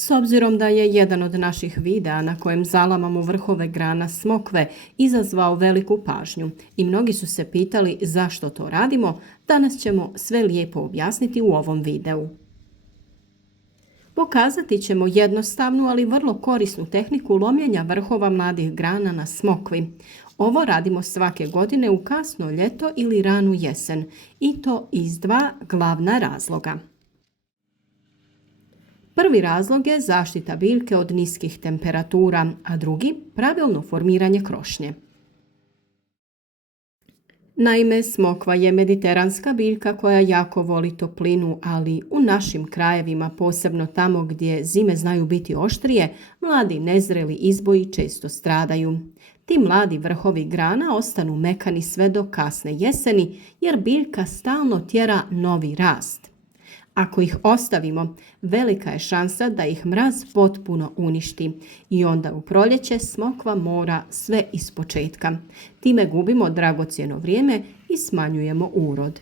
S obzirom da je jedan od naših videa na kojem zalamamo vrhove grana smokve izazvao veliku pažnju i mnogi su se pitali zašto to radimo, danas ćemo sve lijepo objasniti u ovom videu. Pokazati ćemo jednostavnu, ali vrlo korisnu tehniku lomljenja vrhova mladih grana na smokvi. Ovo radimo svake godine u kasno ljeto ili ranu jesen i to iz dva glavna razloga. Prvi razlog je zaštita biljke od niskih temperatura, a drugi pravilno formiranje krošnje. Naime, smokva je mediteranska biljka koja jako voli toplinu, ali u našim krajevima, posebno tamo gdje zime znaju biti oštrije, mladi nezreli izboji često stradaju. Ti mladi vrhovi grana ostanu mekani sve do kasne jeseni jer biljka stalno tjera novi rast. Ako ih ostavimo, velika je šansa da ih mraz potpuno uništi i onda u proljeće smokva mora sve ispočetka. Time gubimo dragocjeno vrijeme i smanjujemo urod.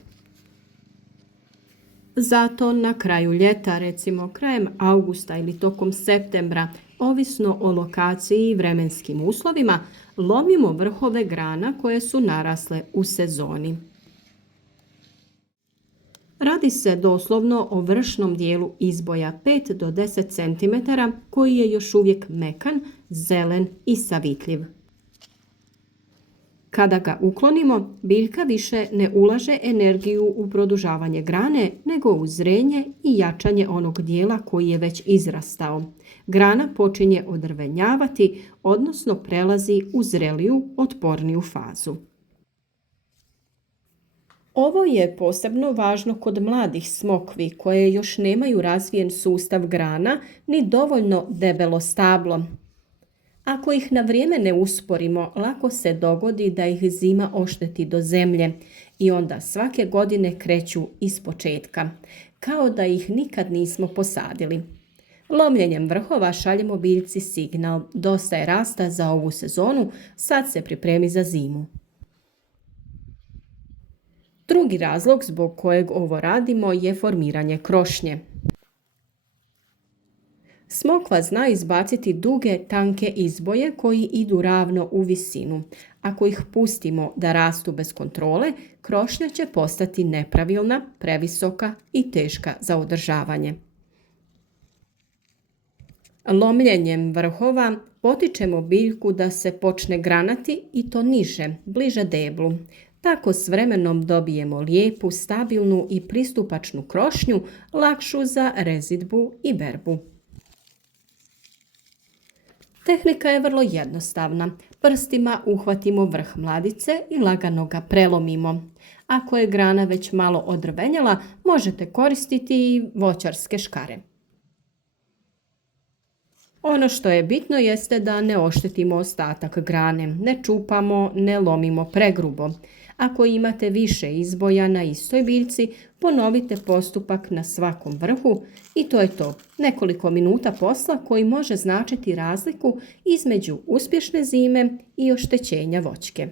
Zato na kraju ljeta, recimo krajem augusta ili tokom septembra, ovisno o lokaciji i vremenskim uslovima, lomimo vrhove grana koje su narasle u sezoni. Radi se doslovno o vršnom dijelu izboja 5 do 10 cm koji je još uvijek mekan, zelen i savitljiv. Kada ga uklonimo, biljka više ne ulaže energiju u produžavanje grane, nego u zrenje i jačanje onog dijela koji je već izrastao. Grana počinje odrvenjavati, odnosno prelazi u zreliju, otporniju fazu. Ovo je posebno važno kod mladih smokvi koje još nemaju razvijen sustav grana ni dovoljno debelo stablo. Ako ih na vrijeme ne usporimo, lako se dogodi da ih zima ošteti do zemlje i onda svake godine kreću ispočetka, kao da ih nikad nismo posadili. Lomljenjem vrhova šaljemo biljci signal: dosta je rasta za ovu sezonu, sad se pripremi za zimu. Drugi razlog zbog kojeg ovo radimo je formiranje krošnje. Smokva zna izbaciti duge, tanke izboje koji idu ravno u visinu. Ako ih pustimo da rastu bez kontrole, krošnja će postati nepravilna, previsoka i teška za održavanje. Lomljenjem vrhova potičemo biljku da se počne granati i to niže, bliže deblu. Tako s vremenom dobijemo lijepu, stabilnu i pristupačnu krošnju, lakšu za rezidbu i berbu. Tehnika je vrlo jednostavna. Prstima uhvatimo vrh mladice i lagano ga prelomimo. Ako je grana već malo odrvenjela, možete koristiti i voćarske škare. Ono što je bitno jeste da ne oštetimo ostatak grane, ne čupamo, ne lomimo pregrubo. Ako imate više izboja na istoj biljci, ponovite postupak na svakom vrhu i to je to. Nekoliko minuta posla koji može značiti razliku između uspješne zime i oštećenja voćke.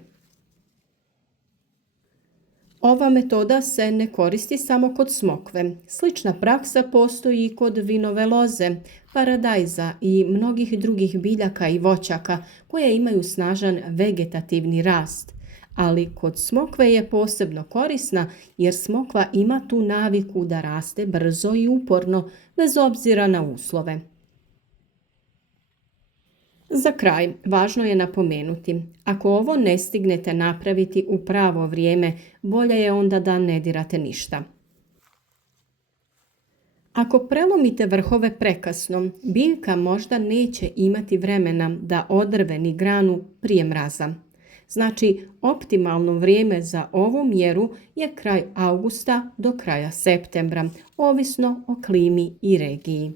Ova metoda se ne koristi samo kod smokve. Slična praksa postoji i kod vinove loze, paradajza i mnogih drugih biljaka i voćaka koje imaju snažan vegetativni rast. Ali kod smokve je posebno korisna jer smokva ima tu naviku da raste brzo i uporno, bez obzira na uslove. Za kraj, važno je napomenuti, ako ovo ne stignete napraviti u pravo vrijeme, bolje je onda da ne dirate ništa. Ako prelomite vrhove prekasno, biljka možda neće imati vremena da odrveni granu prije mraza. Znači, optimalno vrijeme za ovu mjeru je kraj augusta do kraja septembra, ovisno o klimi i regiji.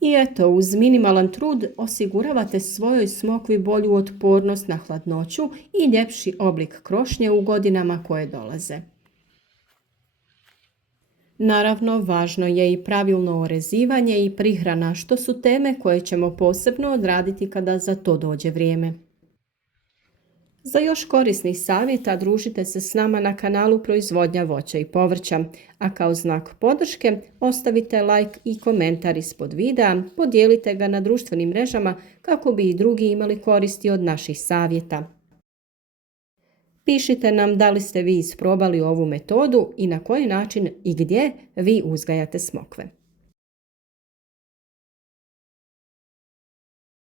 I eto, uz minimalan trud osiguravate svojoj smokvi bolju otpornost na hladnoću i ljepši oblik krošnje u godinama koje dolaze. Naravno, važno je i pravilno orezivanje i prihrana, što su teme koje ćemo posebno odraditi kada za to dođe vrijeme. Za još korisnih savjeta družite se s nama na kanalu Proizvodnja voća i povrća, a kao znak podrške ostavite like i komentar ispod videa, podijelite ga na društvenim mrežama kako bi i drugi imali koristi od naših savjeta. Pišite nam da li ste vi isprobali ovu metodu i na koji način i gdje vi uzgajate smokve.